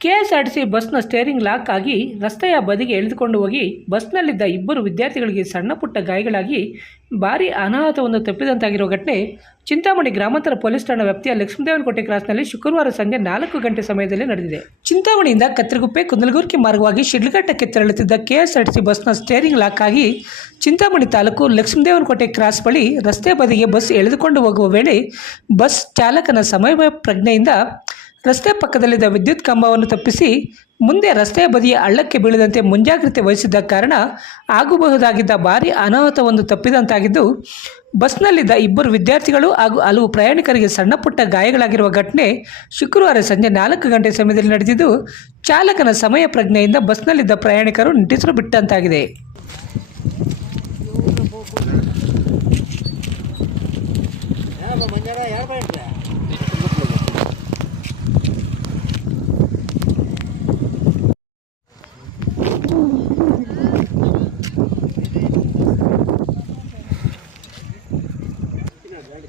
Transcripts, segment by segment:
K S R T C ಬಸ್ನ steering lock ಆಗಿ ರಸ್ತೆಯ ಬದಿಗೆ ಎಳೆದುಕೊಂಡು ಹೋಗಿ ಬಸ್ನಲ್ಲಿದ್ದ ಇಬ್ಬರು ವಿದ್ಯಾರ್ಥಿಗಳಿಗೆ ಸಣ್ಣ ಪುಟ್ಟ ಗಾಯಗಳಾಗಿ ಭಾರಿ ಅನಾಹುತವನ್ನು ತಪ್ಪಿದಂತಾಗಿರುವ ಘಟನೆ ಚಿಂತಾಮಣಿ ಗ್ರಾಮಾಂತರ ಪೊಲೀಸ್ ಠಾಣಾ ವ್ಯಾಪ್ತಿಯ ಲಕ್ಷ್ಮೀದೇವನಕೋಟೆ ಕ್ರಾಸ್ನಲ್ಲಿ ಶುಕ್ರವಾರ ಸಂಜೆ ನಾಲ್ಕು ಗಂಟೆ ಸಮಯದಲ್ಲಿ ನಡೆದಿದೆ. ಚಿಂತಾಮಣಿಯಿಂದ ಕತ್ತರಗುಪ್ಪೆ ಕುಂದಲಗುರ್ಕಿ ಮಾರ್ಗವಾಗಿ ಶಿಡ್ಲಘಟ್ಟಕ್ಕೆ ತೆರಳುತ್ತಿದ್ದ ಕೆಎಸ್ಆರ್ಟಿಸಿ ಬಸ್ನ ಸ್ಟೇರಿಂಗ್ ಲಾಕ್ ಆಗಿ ಚಿಂತಾಮಣಿ ತಾಲೂಕು ಲಕ್ಷ್ಮೀದೇವನಕೋಟೆ ಕ್ರಾಸ್ ಬಳಿ ರಸ್ತೆ ಬದಿಗೆ ಬಸ್ ಎಳೆದುಕೊಂಡು ಹೋಗುವ ವೇಳೆ ಬಸ್ ಚಾಲಕನ ಸಮಯ ಪ್ರಜ್ಞೆಯಿಂದ ರಸ್ತೆ ಪಕ್ಕದಲ್ಲಿದ್ದ ವಿದ್ಯುತ್ ಕಂಬವನ್ನು ತಪ್ಪಿಸಿ ಮುಂದೆ ರಸ್ತೆಯ ಬದಿಯ ಹಳ್ಳಕ್ಕೆ ಬೀಳದಂತೆ ಮುಂಜಾಗ್ರತೆ ವಹಿಸಿದ್ದ ಕಾರಣ ಆಗಬಹುದಾಗಿದ್ದ ಭಾರೀ ಅನಾಹುತವನ್ನು ತಪ್ಪಿದಂತಾಗಿದ್ದು, ಬಸ್ನಲ್ಲಿದ್ದ ಇಬ್ಬರು ವಿದ್ಯಾರ್ಥಿಗಳು ಹಾಗೂ ಹಲವು ಪ್ರಯಾಣಿಕರಿಗೆ ಸಣ್ಣಪುಟ್ಟ ಗಾಯಗಳಾಗಿರುವ ಘಟನೆ ಶುಕ್ರವಾರ ಸಂಜೆ ನಾಲ್ಕು ಗಂಟೆ ಸಮಯದಲ್ಲಿ ನಡೆದಿದ್ದು, ಚಾಲಕನ ಸಮಯ ಪ್ರಜ್ಞೆಯಿಂದ ಬಸ್ನಲ್ಲಿದ್ದ ಪ್ರಯಾಣಿಕರು ನಿಟ್ಟಿಸಲು ಬಿಟ್ಟಂತಾಗಿದೆ. రెండు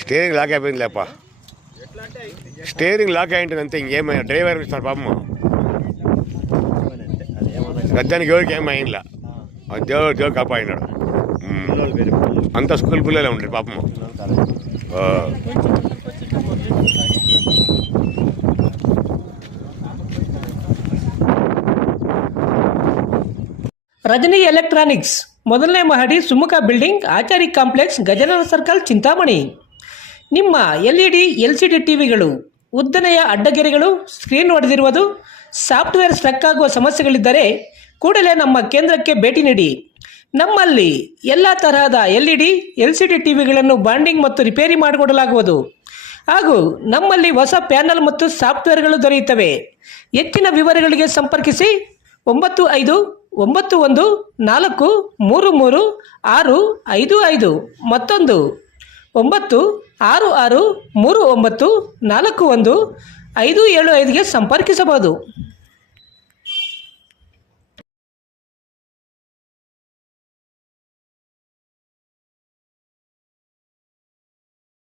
స్టీరింగ్ లాక్ అయిపోయింది లేప. స్టీరింగ్ లాక్ అయి అంతే ఇంకేమైనా డ్రైవర్ ఇస్తారు పాపం. గద్దానికి ఎవరికి ఏమైందిలా దేవుడు దేవుడు కాపాడినాడు. అంతా స్కూల్ పిల్లలే ఉంటారు పాపమ్మ ఆ. ರಜನಿ ಎಲೆಕ್ಟ್ರಾನಿಕ್ಸ್ ಮೊದಲನೇ ಮಹಡಿ Sumukha building Achari complex Gajanana circle Chintamani ನಿಮ್ಮ L E D L C D ಟಿವಿಗಳು ಉದ್ದನೆಯ ಅಡ್ಡಗೆರೆಗಳು ಸ್ಕ್ರೀನ್ ಹೊಡೆದಿರುವುದು ಸಾಫ್ಟ್ವೇರ್ ಸ್ಟ್ರಕ್ ಆಗುವ ಸಮಸ್ಯೆಗಳಿದ್ದರೆ ಕೂಡಲೇ ನಮ್ಮ ಕೇಂದ್ರಕ್ಕೆ ಭೇಟಿ ನೀಡಿ ನಮ್ಮಲ್ಲಿ ಎಲ್ಲ ತರಹದ L E D, L C D ಟಿವಿಗಳನ್ನು bonding ಮತ್ತು ರಿಪೇರಿ ಮಾಡಿಕೊಡಲಾಗುವುದು. ಹಾಗೂ ನಮ್ಮಲ್ಲಿ ಹೊಸ ಪ್ಯಾನಲ್ ಮತ್ತು ಸಾಫ್ಟ್ವೇರ್ಗಳು ದೊರೆಯುತ್ತವೆ. ಹೆಚ್ಚಿನ ವಿವರಗಳಿಗೆ ಸಂಪರ್ಕಿಸಿ ಒಂಬತ್ತು ಐದು, ಒಂಬತ್ತು ಒಂದು, ನಾಲ್ಕು, ಮೂರು ಮೂರು, ಆರು, ಐದು ಐದು. ಮತ್ತೊಂದು, ಒಂಬತ್ತು ಆರು ಆರು ಮೂರು ಒಂಬತ್ತು ನಾಲ್ಕು ಒಂದು ಐದು ಏಳು ಐದುಗೆ ಸಂಪರ್ಕಿಸಬಹುದು.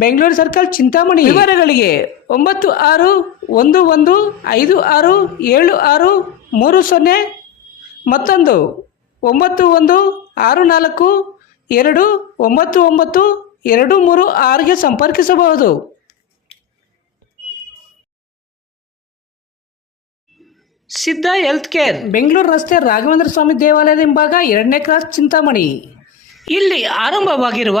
Bengaluru circle Chintamani. ವಿವರಗಳಿಗೆ ಒಂಬತ್ತು ಆರು ಒಂದು ಒಂದು ಐದು ಆರು ಏಳು ಆರು ಮೂರು ಸೊನ್ನೆ ಮತ್ತೊಂದು ಒಂಬತ್ತು ಒಂದು ಆರು ನಾಲ್ಕು ಎರಡು ಒಂಬತ್ತು ಒಂಬತ್ತು ಎರಡು ಮೂರು ಆರಿಗೆ ಸಂಪರ್ಕಿಸಬಹುದು. ಸಿದ್ಧ ಹೆಲ್ತ್ ಕೇರ್. ಬೆಂಗಳೂರು ರಸ್ತೆ ರಾಘವೇಂದ್ರ ಸ್ವಾಮಿ ದೇವಾಲಯದ ಹಿಂಭಾಗ ಎರಡನೇ ಕ್ರಾಸ್ ಚಿಂತಾಮಣಿ. ಇಲ್ಲಿ ಆರಂಭವಾಗಿರುವ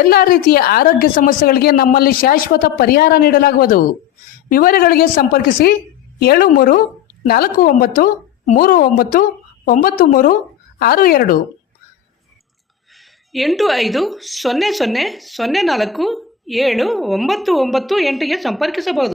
ಎಲ್ಲ ರೀತಿಯ ಆರೋಗ್ಯ ಸಮಸ್ಯೆಗಳಿಗೆ ನಮ್ಮಲ್ಲಿ ಶಾಶ್ವತ ಪರಿಹಾರ ನೀಡಲಾಗುವುದು. ವಿವರಗಳಿಗೆ ಸಂಪರ್ಕಿಸಿ ಏಳು ಮೂರು ನಾಲ್ಕು ಒಂಬತ್ತು ಮೂರು ಒಂಬತ್ತು ಒಂಬತ್ತು ಮೂರು ಆರು ಎರಡು. ಎಂಟು ಐದು ಸೊನ್ನೆ ಸೊನ್ನೆ ಸೊನ್ನೆ ನಾಲ್ಕು ಏಳು ಒಂಬತ್ತು ಒಂಬತ್ತು ಎಂಟಿಗೆ ಸಂಪರ್ಕಿಸಬಹುದು.